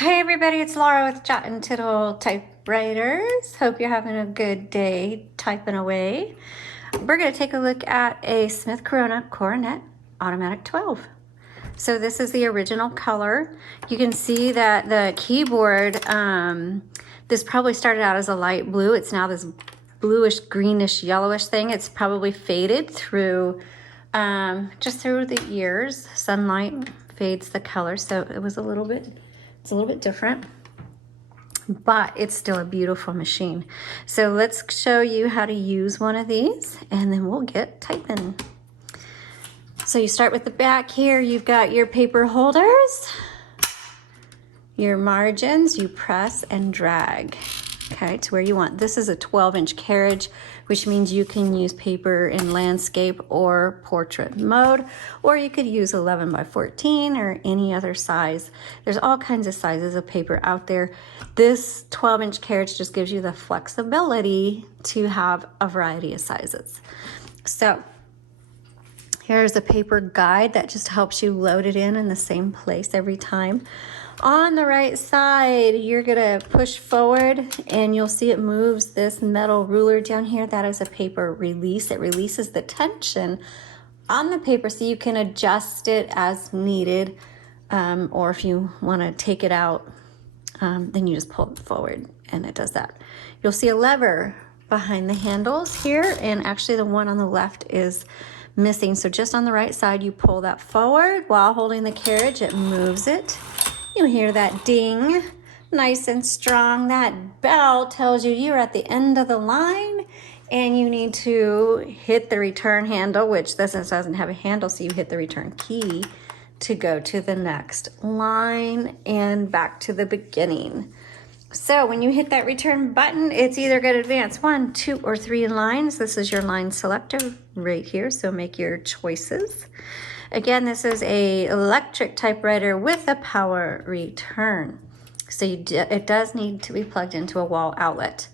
Hey everybody, it's Laura with Untitled Typewriters. Hope you're having a good day typing away. We're going to take a look at a Smith Coronet Automatic 12. So this is the original color. You can see that the keyboard, this probably started out as a light blue. It's now this bluish, greenish, yellowish thing. It's probably faded through, just through the years. Sunlight fades the color, so it was a little bit different, but it's still a beautiful machine. So let's show you how to use one of these and then we'll get typing. So you start with the back here. You've got your paper holders, your margins, you press and drag, okay, to where you want. This is a 12-inch carriage, which means you can use paper in landscape or portrait mode, or you could use 11 by 14 or any other size. There's all kinds of sizes of paper out there. This 12-inch carriage just gives you the flexibility to have a variety of sizes. So here's a paper guide that just helps you load it in the same place every time. On the right side, you're gonna push forward and you'll see it moves this metal ruler down here. That is a paper release. It releases the tension on the paper so you can adjust it as needed. Or if you wanna take it out, then you just pull it forward and it does that. You'll see a lever behind the handles here, and actually the one on the left is missing. So just on the right side, you pull that forward while holding the carriage, it moves it. You hear that ding, nice and strong. That bell tells you you're at the end of the line and you need to hit the return handle, which this doesn't have a handle, so you hit the return key to go to the next line and back to the beginning. So when you hit that return button, it's either going to advance 1, 2, or 3 lines. This is your line selector right here, so make your choices. Again, this is a electric typewriter with a power return. So it does need to be plugged into a wall outlet.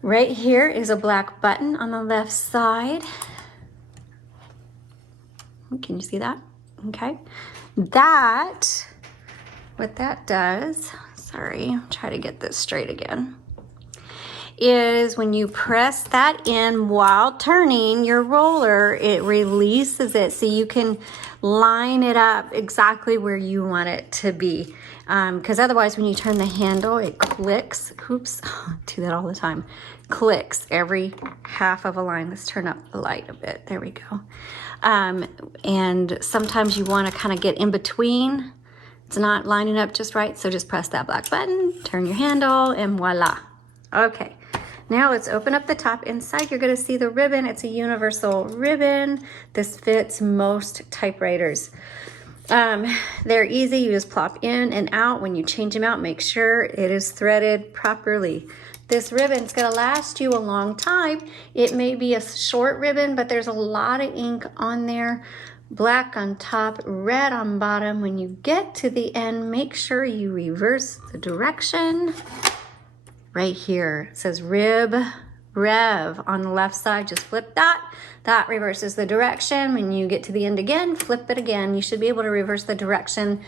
Right here is a black button on the left side. Can you see that? Okay. What that does, sorry, try to get this straight again, is when you press that in while turning your roller, it releases it so you can line it up exactly where you want it to be. Because otherwise when you turn the handle, it clicks. Oops, I do that all the time. Clicks every half of a line. Let's turn up the light a bit. There we go. And sometimes you want to kind of get in between. It's not lining up just right, so just press that black button, turn your handle, and voila. Okay. Now let's open up the top. Inside, you're going to see the ribbon. It's a universal ribbon. This fits most typewriters. They're easy. You just plop in and out. When you change them out, make sure it is threaded properly. This ribbon's going to last you a long time. It may be a short ribbon, but there's a lot of ink on there. Black on top, red on bottom. When you get to the end, make sure you reverse the direction. Right here, it says rev on the left side. Just flip that. That reverses the direction. When you get to the end again, flip it again. You should be able to reverse the direction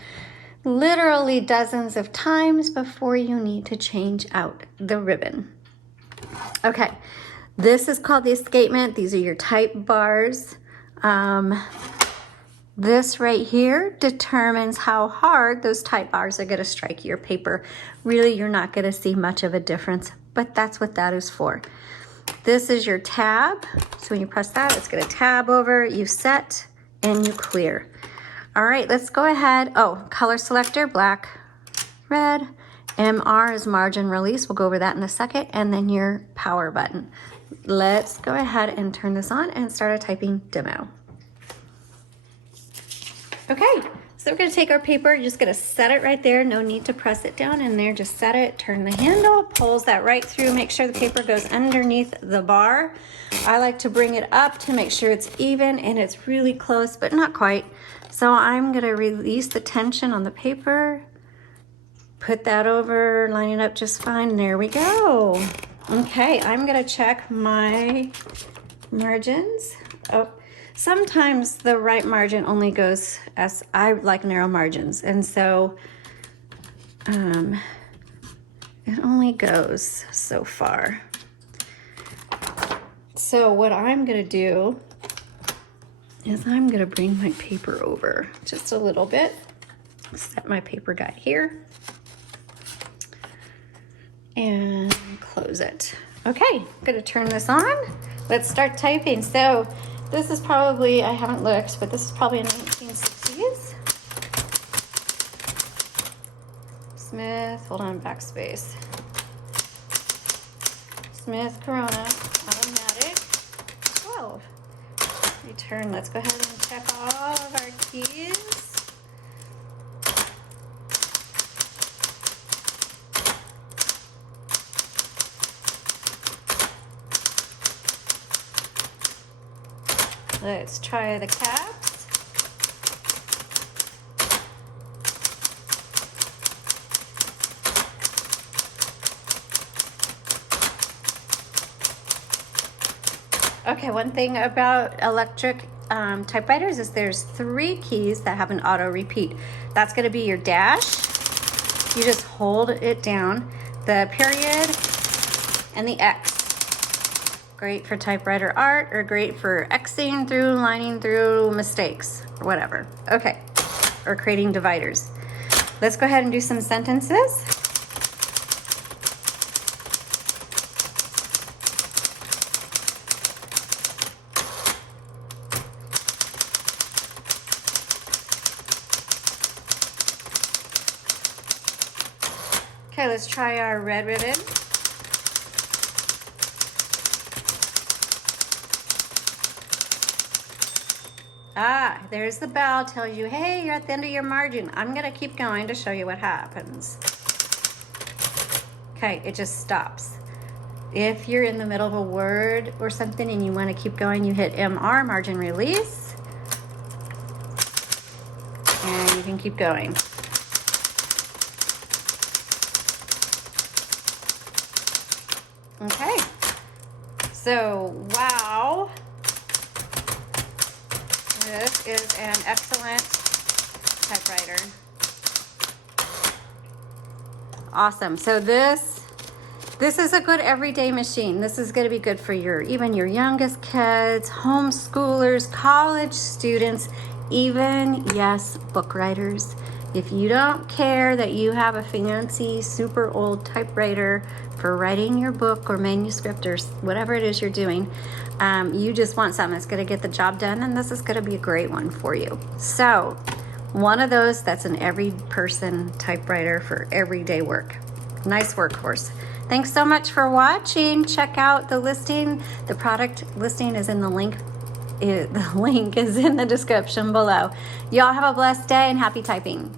literally dozens of times before you need to change out the ribbon. Okay, this is called the escapement. These are your type bars. This right here determines how hard those type bars are going to strike your paper. Really, you're not going to see much of a difference, but that's what that is for. This is your tab. So when you press that, it's going to tab over, you set, and you clear. All right, let's go ahead. Oh, color selector, black, red. MR is margin release. We'll go over that in a second. And then your power button. Let's go ahead and turn this on and start a typing demo. Okay, so we're going to take our paper, you're just going to set it right there. No need to press it down in there. Just set it, turn the handle, pulls that right through. Make sure the paper goes underneath the bar. I like to bring it up to make sure it's even and it's really close, but not quite. So I'm going to release the tension on the paper, put that over, line it up just fine. There we go. Okay, I'm going to check my margins. Oh. Sometimes the right margin only goes as I like narrow margins, and so It only goes so far. So what I'm gonna do is I'm gonna bring my paper over just a little bit. Set my paper guide here and close it. Okay, I'm gonna turn this on. Let's start typing. So this is probably, I haven't looked, but this is probably a 1960s. Smith, hold on, backspace. Smith Corona Automatic 12. Return, let's go ahead and check all of our keys. Let's try the caps. Okay, one thing about electric typewriters is there's 3 keys that have an auto repeat. That's going to be your dash. You just hold it down. The period and the X. Great for typewriter art or great for Xing through, lining through mistakes or whatever. Okay, or creating dividers. Let's go ahead and do some sentences. Okay, let's try our red ribbon. Ah, there's the bell, tells you, hey, you're at the end of your margin. I'm gonna keep going to show you what happens. Okay, it just stops. If you're in the middle of a word or something and you wanna keep going, you hit MR, margin release, and you can keep going. Okay, so wow. This is an excellent typewriter. Awesome. So this is a good everyday machine. This is going to be good for even your youngest kids, homeschoolers, college students, even, yes, book writers. If you don't care that you have a fancy, super old typewriter for writing your book or manuscript or whatever it is you're doing, you just want something that's going to get the job done, and this is going to be a great one for you. So one of those that's an every person typewriter for everyday work. Nice workhorse. Thanks so much for watching. Check out the listing. The product listing is in the link. The link is in the description below. Y'all have a blessed day and happy typing.